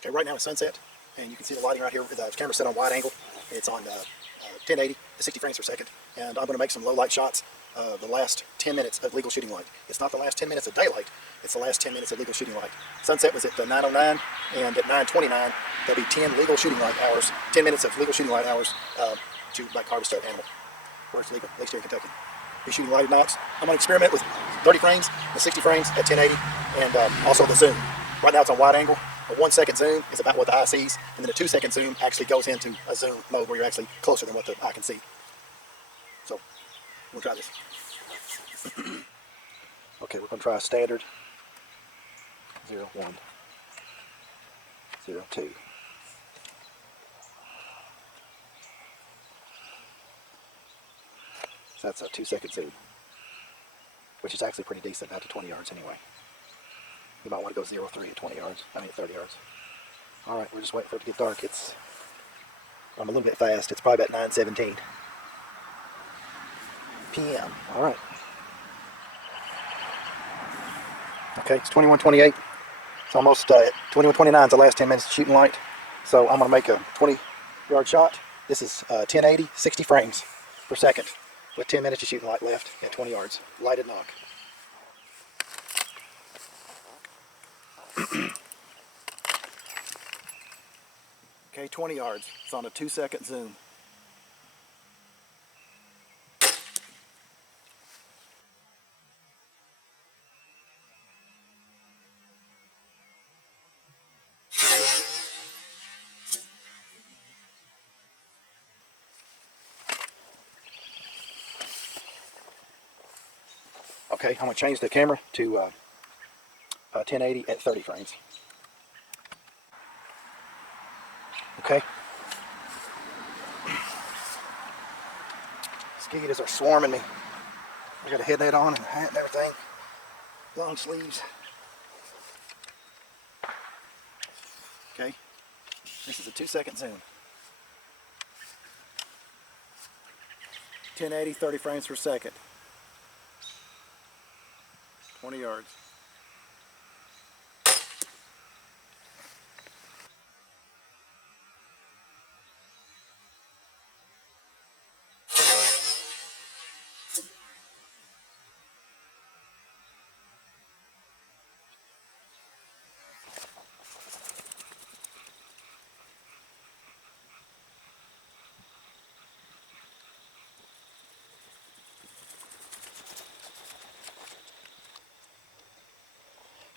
Okay, right now it's sunset, and you can see the lighting right here. The camera's set on wide angle. It's on 1080, 60 frames per second, and I'm going to make some low light shots the last 10 minutes of legal shooting light. It's not the last 10 minutes of daylight, it's the last 10 minutes of legal shooting light. Sunset was at 9:09, and at 9:29 there'll be 10 legal shooting light hours, 10 minutes of legal shooting light hours to like harvest that animal, where it's legal, at least here in Kentucky. Be shooting lighted knots. I'm going to experiment with 30 frames and 60 frames at 1080, and also the zoom. Right now it's on wide angle. A 1 second zoom is about what the eye sees, and then a 2 second zoom actually goes into a zoom mode where you're actually closer than what the eye can see. So, we'll try this. Okay, we're going to try a standard 0, 1, 0, 2. So that's a 2 second zoom, which is actually pretty decent out to 20 yards anyway. You might want to go 0, 3 at 20 yards, I mean at 30 yards. Alright, we're just waiting for it to get dark. I'm a little bit fast. It's probably about 9:17 p.m. Alright. Okay, it's 21:28. It's almost 21:29 is the last 10 minutes of shooting light. So I'm going to make a 20-yard shot. This is 1080, 60 frames per second with 10 minutes of shooting light left at 20 yards. Lighted knock. Okay, 20 yards. It's on a 2 second zoom. Okay, I'm going to change the camera to 1080 at 30 frames. Okay. Mosquitoes are swarming me. I got a head net on and a hat and everything. Long sleeves. Okay. This is a 2 second zoom. 1080, 30 frames per second. 20 yards.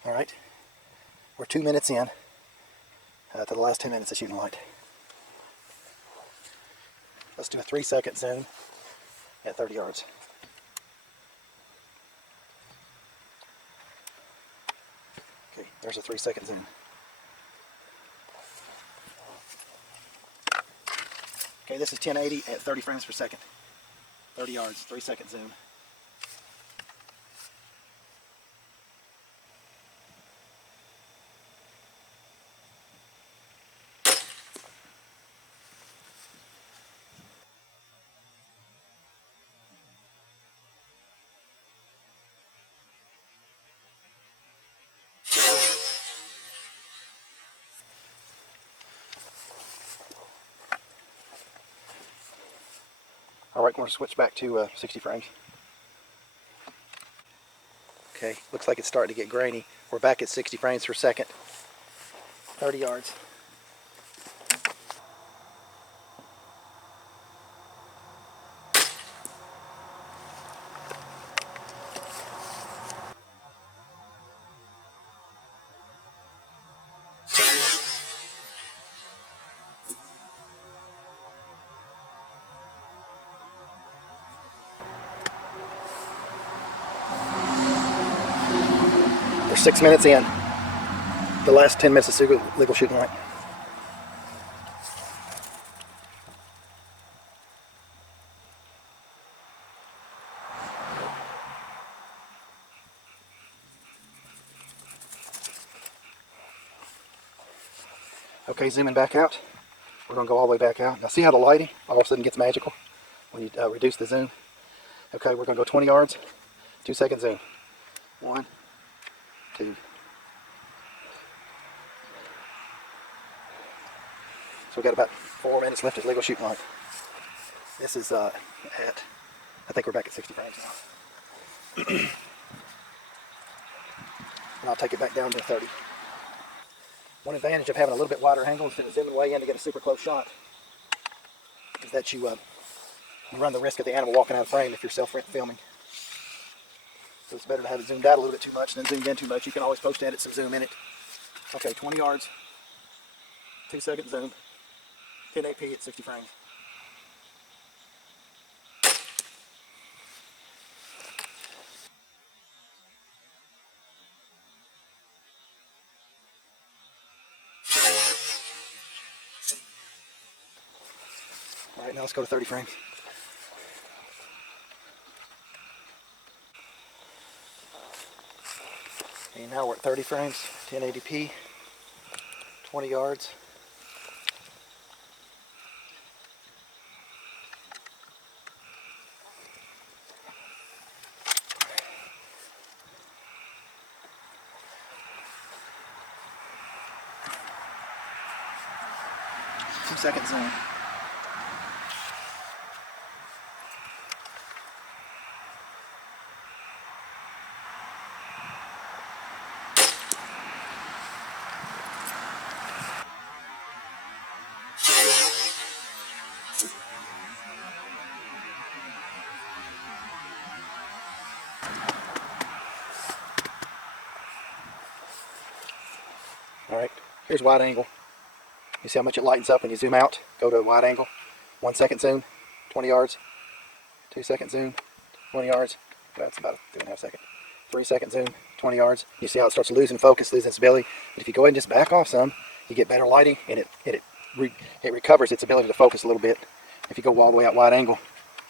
All right, we're 2 minutes in to the last 10 minutes of shooting light. Let's do a 3 second zoom at 30 yards. Okay, there's a 3 second zoom. Okay, this is 1080 at 30 frames per second. 30 yards, 3 second zoom. Alright, we're going to switch back to 60 frames. Okay, looks like it's starting to get grainy. We're back at 60 frames per second. 30 yards. We're 6 minutes in. The last 10 minutes of legal shooting light. Okay, zooming back out. We're going to go all the way back out. Now see how the lighting all of a sudden gets magical when you reduce the zoom? Okay, we're going to go 20 yards, 2 second zoom. 1, 2, So we've got about 4 minutes left of legal shooting light. This is I think we're back at 60 frames now. And I'll take it back down to 30. One advantage of having a little bit wider angle instead of zooming way in to get a super close shot is that you run the risk of the animal walking out of frame if you're self-filming. So it's better to have it zoomed out a little bit too much than zoomed in too much. You can always post-edit some zoom in it. Okay, 20 yards, 2-second zoom, 1080p at 60 frames. All right, now let's go to 30 frames. And now we're at 30 frames, 1080p, 20 yards. Second zoom. All right, here's wide angle. You see how much it lightens up when you zoom out? Go to wide angle. 1 second zoom, 20 yards. 2 second zoom, 20 yards. That's about 2.5 seconds. 3 second zoom, 20 yards. You see how it starts losing focus, losing stability. But if you go ahead and just back off some, you get better lighting, and it recovers its ability to focus a little bit. If you go all the way out wide angle,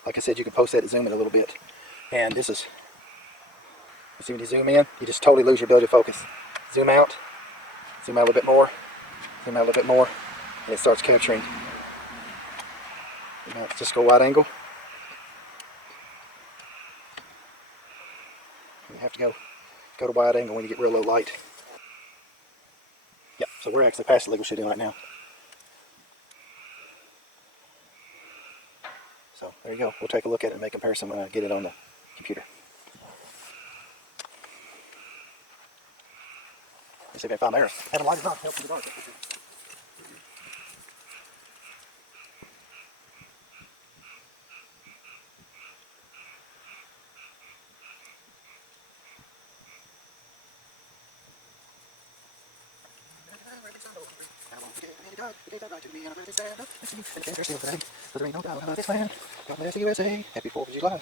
like I said, you can post that zoom in a little bit. And this is, you see when you zoom in, you just totally lose your ability to focus. Zoom out a little bit more, zoom out a little bit more, and it starts capturing. Now just go wide angle. You have to go to wide angle when you get real low light. Yeah, so we're actually past the legal shooting right now. So there you go. We'll take a look at it and make a comparison when I get it on the computer. Let's see if I can find there. Having light is not helps in the dark. Happy 4th of July.